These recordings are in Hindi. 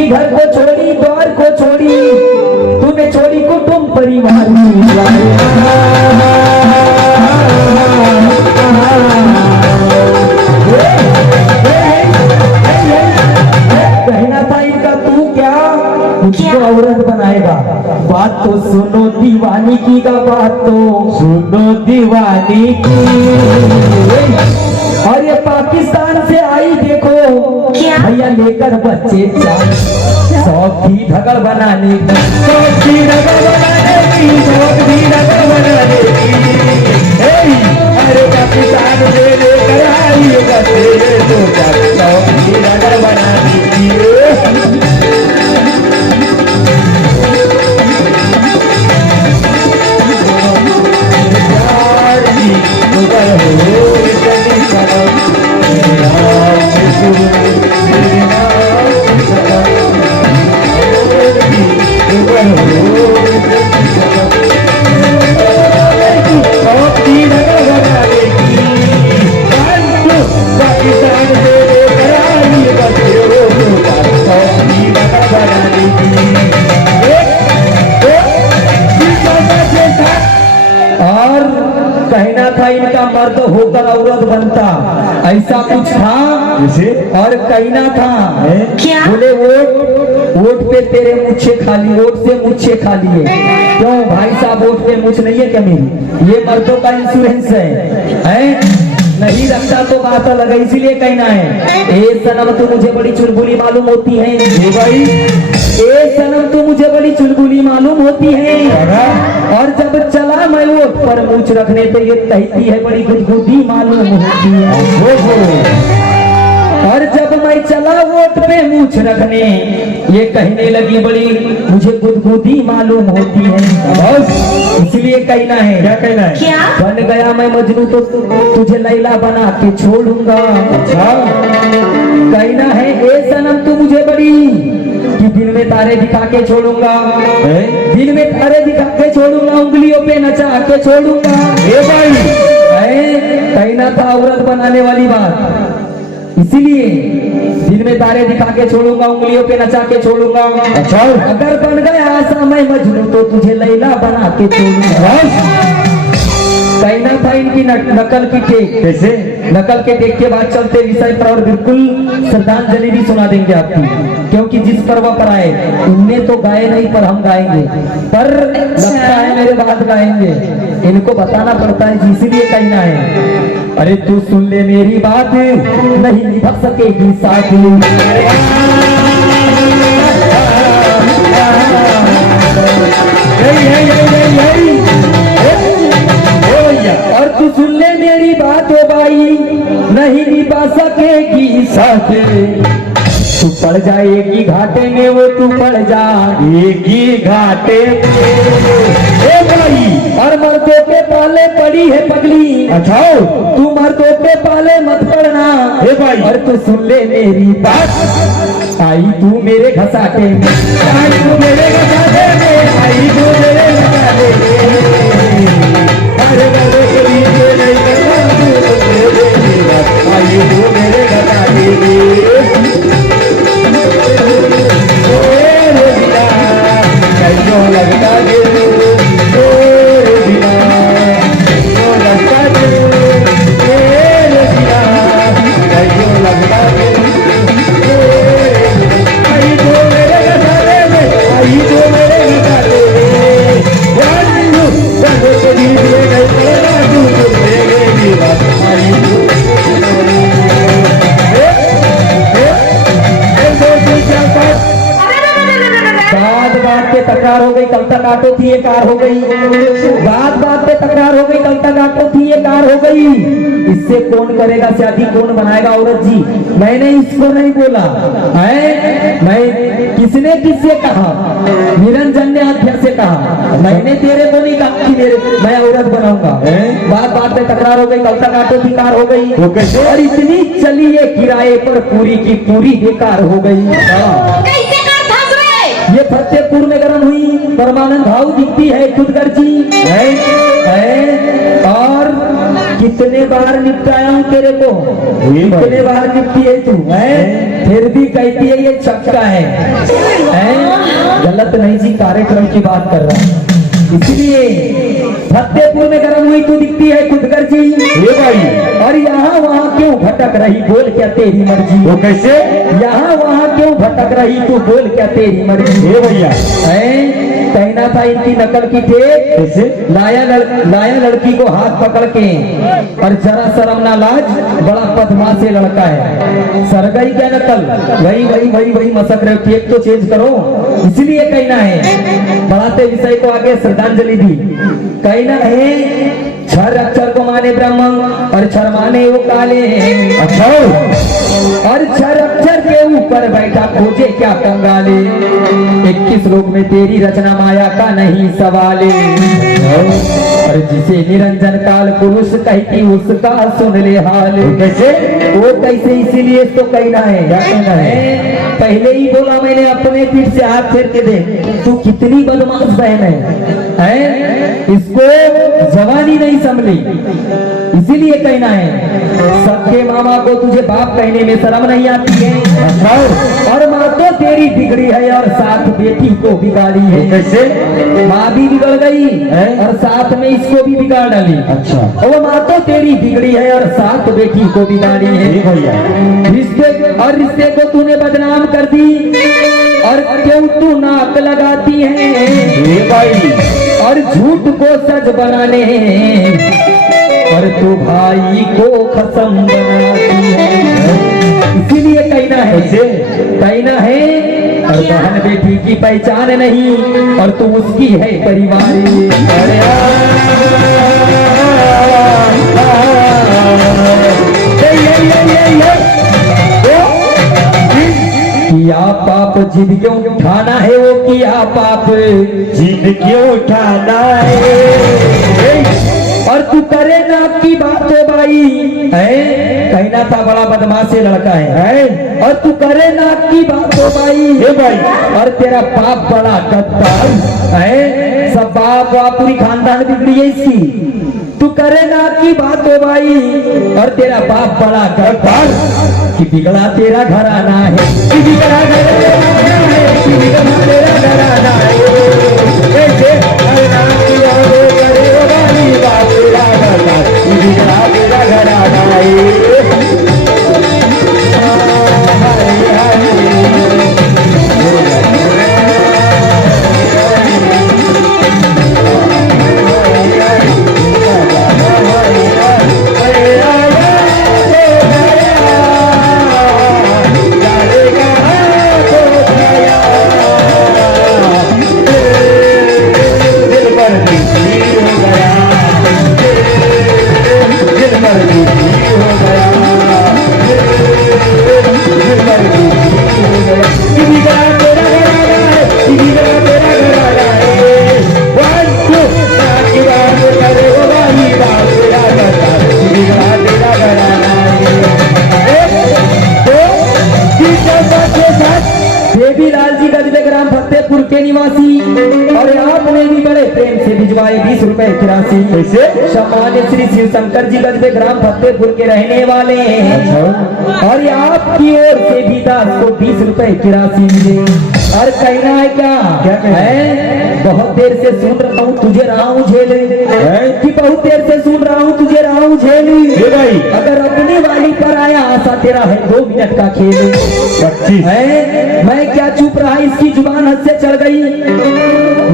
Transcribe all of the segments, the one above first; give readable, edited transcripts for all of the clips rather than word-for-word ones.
कि घर को छोड़ी द्वार को छोड़ी तूने छोड़ी कुटुंब परिवार कहना था इनका तू क्या मुझको औरत बनाएगा। बात तो सुनो दीवानी की का बात तो सुनो दीवानी की। और ये पाकिस्तान से आई देखो भैया लेकर बच्चे शौक थी ढगड़ बनाने की, शौक थी ढगड़ बनाने की, शौक थी ढगड़ बनाने की। अरे पाकिस्तान से लेकर आई बच्चे तो शौक थी ढगड़ बनाने की। और कहना था इनका मर्द होकर औरत बनता, ऐसा कुछ था इसे। और कहना था क्या बोले वोट पे तेरे मुच्छे खाली, वोट से मुच्छे खाली है। क्यों भाई साहब वोट पे मुछ नहीं है क्या मेरी? ये मर्दों का इंश्योरेंस है? नहीं रखता तो बात अलग है, इसीलिए कहना है ए सनम तू मुझे बड़ी चुलबुली मालूम होती है। ए भाई ए सनम तू मुझे बड़ी चुलबुली मालूम होती है। और जब चला मैं वोट पर मूछ रखने तो ये कहती है बड़ी गुदगुदी मालूम होती है। और जब मैं चला वोट पे मूछ रखने ये कहने लगी बड़ी मुझे गुदगुदी मालूम होती है। इसलिए कहना है, क्या कहना है? क्या? बन गया मैं मजनू तो तुझे लैला बना के छोड़ूंगा। अच्छा कहना है ए सनम तू मुझे बड़ी कि दिन में तारे दिखा के छोड़ूंगा, दिन में तारे दिखा के छोड़ूंगा, उंगलियों पे नचा के छोड़ूंगा। ए भाई कहना था औरत बनाने वाली बात, इसीलिए दिन में तारे दिखा के छोड़ूंगा, उंगलियों पे नचा के छोड़ूंगा। अच्छा अगर बन गया ऐसा मैं मजनू तो तुझे लैला बना के छोड़ूंगा। कहना था इनकी नकल की टेक। कैसे? नकल के टेक के बाद चलते विषय पर और बिल्कुल श्रद्धांजलि भी सुना देंगे आपकी, क्योंकि जिस पर्व पर आए इनने तो गाए नहीं पर हम गाएंगे, पर लगता है मेरे बाद गाएंगे, इनको बताना पड़ता है, इसीलिए कहना है अरे तू सुन ले मेरी बात नहीं निभा सकेगी साथ। और तू सुन ले मेरी बात ओ भाई नहीं निभा सकेगी साथ। तू पड़ जाएगी घाटे में वो तू पड़ जाएगी घाटे में भाई। और मर्दों के पाले पड़ी है पगली। अच्छा तू मर्दों के पाले मत पड़ना हे भाई। और तू सुन ले मेरी बात आई तू मेरे घसाटे में, आई तू मेरे घसाटे में, आई तू मेरे घसाटे में। अरे नहीं करना आई तू मेरे घसाटे में। कैसो लगता दिल तेरे बिना, कैसो लगता दिल तेरे बिना, कैसो लगता दिल तेरे बिना। आई तो मेरे घसारे में, आई तो मेरे घसारे में, जानो तेरी दिए गए तेरा तू मेरे बिना। आई तो बात पे तकरार हो गई, कल तक आटो थी एक कार हो गई। बात पे तकरार हो गई, कल तक आटो थी एक कार हो गई। इससे कौन करेगा शादी, कौन बनाएगा औरत जी? मैंने इसको नहीं बोला है, मैं किसने किससे कहा? निरंजन ने अध्यक्ष से कहा, मैंने तेरे को नहीं कहा कि मैं औरत बनाऊंगा। बात पे तकरार हो गई, कल तक आटो थी कार हो गई। और इतनी चली ये किराए पर पूरी की पूरी बेकार हो गई। ये फतेहपुर में गर्म हुई, परमानंद भाव दिखती है खुदगर्जी है। और कितने बार निपटाया हूँ तेरे को, कितने बार निपटी है तू है, फिर भी कहती है ये चक्का है? गलत नहीं जी, कार्यक्रम की बात कर रहा हूँ। इसलिए फतेहपुर में गर्म हुई तू दिखती है खुदगर जी, ये भाई, और यहाँ वहाँ क्यों भटक रही, बोल क्या तेरी मर्जी? वो कैसे? यहाँ वहाँ क्यों भटक रही तू, बोल क्या तेरी मर्जी? ये भैया कहना था इनकी नकल की टेप, कैसे लाया लड़की को हाथ पकड़ के, और जरा शर्म ना लाज, बड़ा बदमाश लड़का है। सर गई क्या नकल? वही वही वही वही मसक रहे, टेप तो चेंज करो। इसलिए कहना है, बढ़ाते विषय को आगे श्रद्धांजलि दी। कहना है क्षर अक्षर को माने ब्रह्म और क्षर माने वो काले, अच्छा, और क्षर अक्षर के ऊपर बैठा खोजे क्या कंगाले, 21 लोक में तेरी रचना माया का नहीं सवाले, और जिसे निरंजन काल पुरुष कहती उसका सुन ले हाल। कैसे? वो कैसे? इसीलिए तो कहना है, क्या कहना है? पहले ही बोला मैंने, अपने पीठ से हाथ फेर के दे, तू कितनी बदमाश बहन है? इसको जवानी नहीं संभली, इसीलिए कहना है सबके मामा को तुझे बाप कहने में शर्म नहीं आती है, और माँ तो तेरी बिगड़ी है और साथ बेटी को बिगाड़ी है। कैसे? माँ भी बिगड़ गई और साथ में इसको भी बिगाड़ डाली। अच्छा, और माँ तो तेरी बिगड़ी है और साथ बेटी को बिगाड़ी है। रिश्ते को तूने बदनाम कर दी, और क्यों तू नाक लगाती है भाई, और झूठ को सच बनाने, और तू भाई को खसम बनाती है। इसीलिए कहना है और बहन बेटी की पहचान नहीं, और तू उसकी है परिवारी। किया पाप जिद क्यों उठाना है, वो किया पाप जिद क्यों उठाना है, और तू करे ना की बात तो भाई कहना था बड़ा बदमाश लड़का है, और तू करे ना की बात तो भाई, और तेरा बाप बड़ा गद्दार है, सब बाप पूरी खानदान बिगड़ी है इसकी। तू करे ना की बात हो भाई, और तेरा बाप बड़ा गद्दार, कि बिगड़ा तेरा घराना है, कि बिगड़ा तेरा घराना है। कैसे? बिगड़ा तेरा घराना है। देवीलाल जी गजबे ग्राम फतेहपुर के निवासी, और आपने भी बड़े प्रेम से भिजवाए 20 रुपए की राशि। कैसे? सम्मान्य श्री शिव शंकर जी गजबे ग्राम फतेहपुर के रहने वाले हैं, और आपकी ओर से भी दास को 20 रुपए की राशि मिले। और कहना है क्या है? बहुत देर से सुन रहा हूँ तुझे रहा हूँ झेले, कि बहुत देर से सुन रहा हूँ तुझे रहा हूँ झेली, अगर अपनी वाली पर आया आशा तेरा है 2 मिनट का खेल। 25 है, मैं क्या चुप रहा, इसकी जुबान हद से चढ़ गई,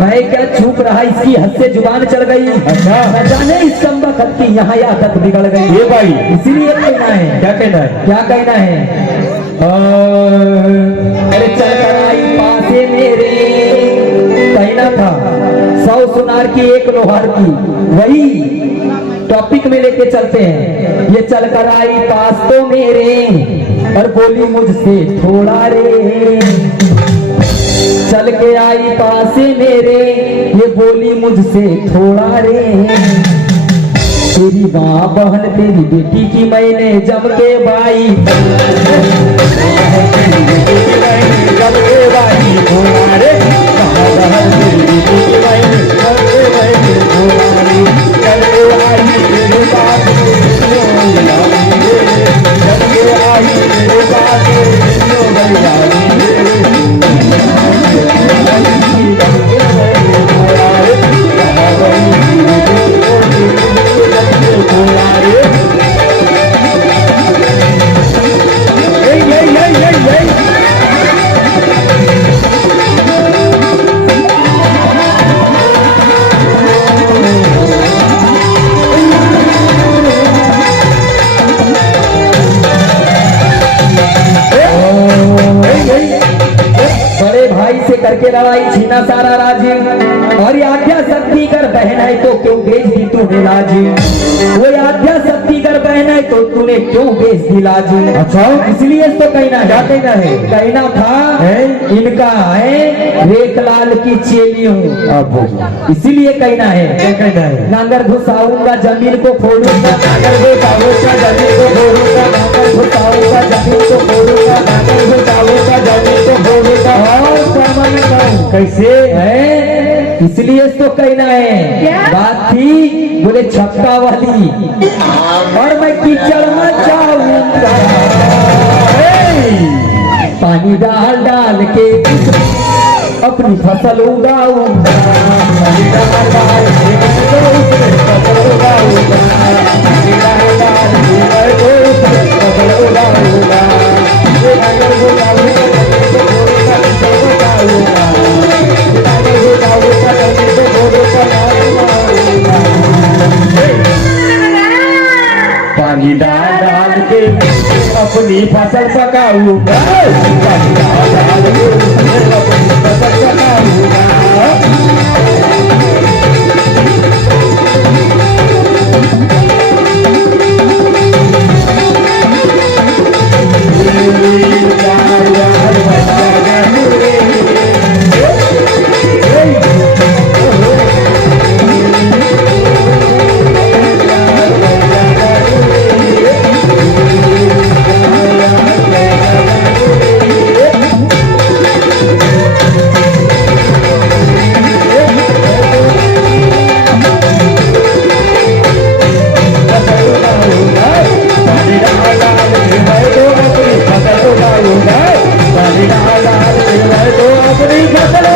मैं क्या चुप रहा, इसकी हद से जुबान चढ़ गई। अच्छा, न जाने इस संबक की यहाँ आदत बिगड़ गई। ये भाई इसीलिए कहना है, क्या कहना है, क्या कहना है? अरे चल कर आई पासे मेरे, कहना था 100 सुनार की 1 लोहार की, वही टॉपिक में लेके चलते हैं। ये चल कर आई पास तो मेरे, और बोली मुझसे थोड़ा रे, चल के आई पास मेरे, ये बोली मुझसे थोड़ा रे, तेरी माँ बहन तेरी बेटी की मैंने जम के बाई, जम के बाई थोड़ा रे, बहन तेरी बेटी की मैंने जम के बाई थोड़ा रे, चल के आई तेरी बात भाई से करके लड़ाई छीना सारा राज, और ये आद्या शक्ति कर बहन है तो क्यों बेच दी तूने लाज, वो आद्या शक्ति कर बहन है तो तूने क्यों बेच दी लाज। अच्छा, इसलिए तो कहना क्या कहना है? कहना था इनका है रेखलाल की चेली हूँ, आप बोलो। इसीलिए कहना है। क्या कहना है? नांगर घुसाऊंगा जमीन को फोड़ूंगा, नांगर घुसाऊंगा जमीन को फोड़ूंगा, नांगर घुसाऊंगा जमीन को फोड़ूंगा, नांगर घुसाऊंगा जमीन को फोड़ूंगा। और परमानी कहूं कैसे है, इसलिए तो कहना है। बात थी बोले छक्का वाली, और मैं कीचड़ में जाऊंगा, पानी डाल डाल के अपनी फसल उगाऊंगा, पानी डाल डाल के फसल उगाऊंगा, पानी डाल डाल के फसल उगाऊंगा, नांगर घुसाऊंगा जमीन को फोड़ूंगा, फसल उगाऊंगा, नांगर घुसाऊंगा जमीन को फोड़ूंगा, नांगरूंगा। पानी डाल डाल के अपनी फसल पकाऊंगा, पानी डाल डाल के अपनी फसल पकाऊंगा। पानी डाल डाल के मैं तो अपनी फसल